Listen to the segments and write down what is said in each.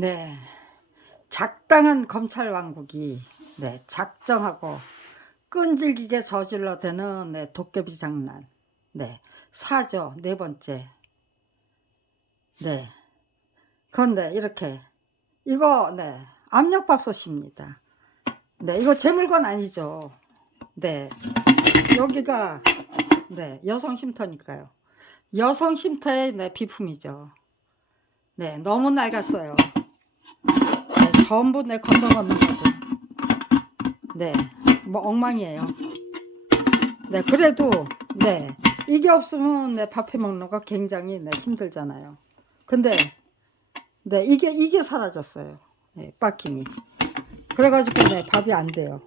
네. 작당한 검찰 왕국이 네, 작정하고 끈질기게 저질러대는 네, 도깨비 장난. 네. 사죠. 네 번째. 네. 그런데 이렇게 이거 네. 압력밥솥입니다. 네, 이거 제 물건 아니죠. 네. 여기가 네, 여성 쉼터니까요. 여성 쉼터의 네, 비품이죠. 네, 너무 낡았어요. 네, 전부 내 건너 건너 거죠. 네, 뭐 엉망이에요. 네, 그래도 네 이게 없으면 내 밥해 먹는 거 굉장히 네, 힘들잖아요. 근데 네 이게 이게 사라졌어요. 네, 바킹이. 그래가지고 네 밥이 안 돼요.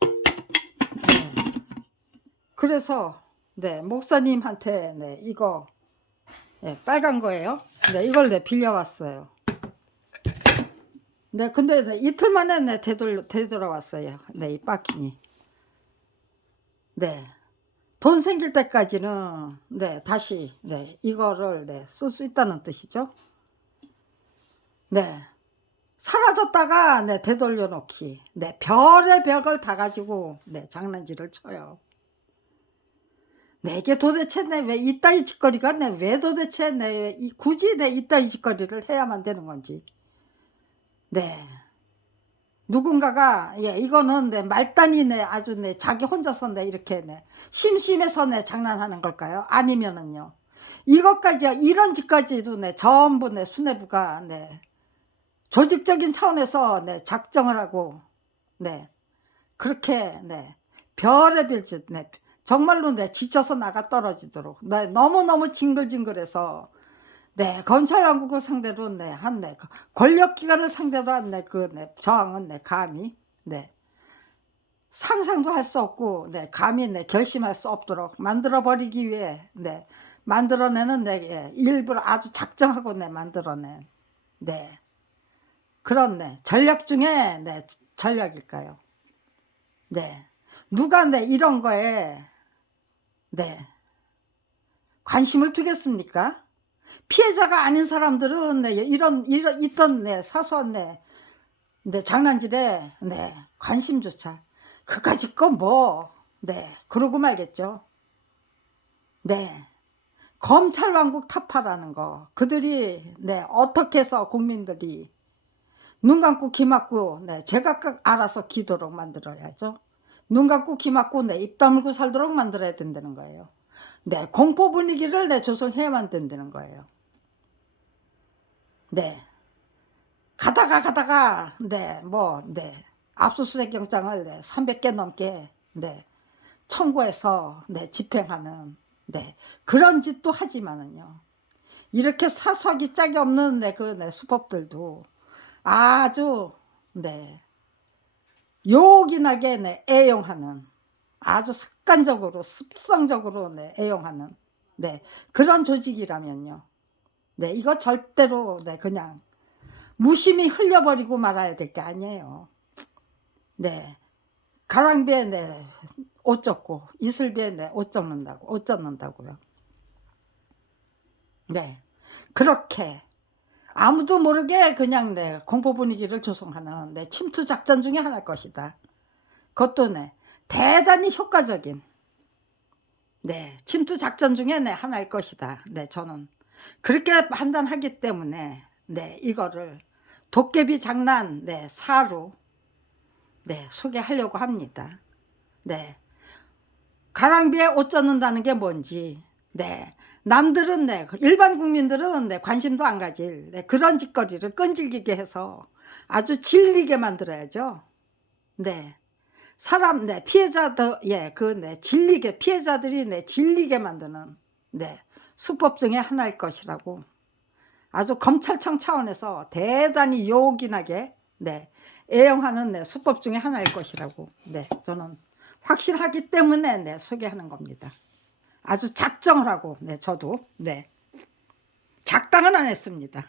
네. 그래서 네 목사님한테 네 이거 네, 빨간 거예요. 네 이걸 네 빌려왔어요. 네, 근데 네, 이틀 만에 네, 되돌, 되돌아왔어요. 네, 이 바킹이. 네. 돈 생길 때까지는, 네, 다시, 네, 이거를, 네, 쓸 수 있다는 뜻이죠. 네. 사라졌다가, 네, 되돌려 놓기. 네, 별의 벽을 다 가지고, 네, 장난질을 쳐요. 네, 이게 도대체, 네, 왜 이따위 짓거리가, 네, 왜 도대체, 네, 이, 굳이, 네, 이따위 짓거리를 해야만 되는 건지. 네. 누군가가 예 이거는 네 말단이 네 아주 네 자기 혼자서 네 이렇게 네 심심해서 네 장난하는 걸까요? 아니면은요? 이것까지 이런 짓까지도 네 전부 네 수뇌부가 네 조직적인 차원에서 네 작정을 하고 네. 그렇게 네. 별의 별 짓 네. 정말로 네 지쳐서 나가 떨어지도록 네. 너무 너무 징글징글해서 네, 검찰 왕국을 상대로 네, 한 네, 권력 기관을 상대로 한 네, 그 네, 저항은 네, 감히 네. 상상도 할 수 없고 네, 감히 네, 결심할 수 없도록 만들어 버리기 위해 네, 만들어내는 네, 예, 일부러 아주 작정하고 네, 만들어낸 네. 그런 네, 전략 중에 네, 전략일까요? 네. 누가 네, 이런 거에 네. 관심을 두겠습니까? 피해자가 아닌 사람들은 네, 이런 이런 있던 네, 사소한 네, 네 장난질에 네, 관심조차 그까짓 거뭐 네, 그러고 말겠죠. 네. 검찰 왕국 타파라는 거 그들이 네, 어떻게 해서 국민들이 눈 감고 귀 막고 네, 제각각 알아서 기도록 만들어야죠. 눈 감고 귀 막고 네, 입 다물고 살도록 만들어야 된다는 거예요. 네, 공포 분위기를 네, 조성해야만 된다는 거예요. 네. 가다가 가다가 네, 뭐 네. 압수수색 영장을 네, 300개 넘게 네. 청구해서 네, 집행하는 네. 그런 짓도 하지만은요. 이렇게 사소하기 짝이 없는 네, 그 네, 수법들도 아주 네. 요긴하게 네, 애용하는 아주 습관적으로 습성적으로 네, 애용하는 네, 그런 조직이라면요. 네, 이거 절대로 네, 그냥 무심히 흘려버리고 말아야 될 게 아니에요. 네. 가랑비에 네, 옷 젖고 이슬비에 네, 옷 젖는다고 옷 젖는다고요. 네. 그렇게 아무도 모르게 그냥 네, 공포 분위기를 조성하는 네, 침투 작전 중에 하나일 것이다. 그것도 네, 대단히 효과적인 네, 침투 작전 중에 네, 하나일 것이다. 네, 저는 그렇게 판단하기 때문에 네, 이거를 도깨비 장난 네, 사로 네, 소개하려고 합니다. 네. 가랑비에 옷 젖는다는 게 뭔지 네. 남들은 네, 일반 국민들은 네, 관심도 안 가질 네, 그런 짓거리를 끈질기게 해서 아주 질리게 만들어야죠. 네. 사람, 네, 피해자들, 예, 그, 네, 질리게, 피해자들이, 네, 질리게 만드는, 네, 수법 중에 하나일 것이라고 아주 검찰청 차원에서 대단히 요긴하게, 네, 애용하는, 네, 수법 중에 하나일 것이라고, 네, 저는 확실하기 때문에, 네, 소개하는 겁니다. 아주 작정을 하고, 네, 저도, 네, 작당은 안 했습니다.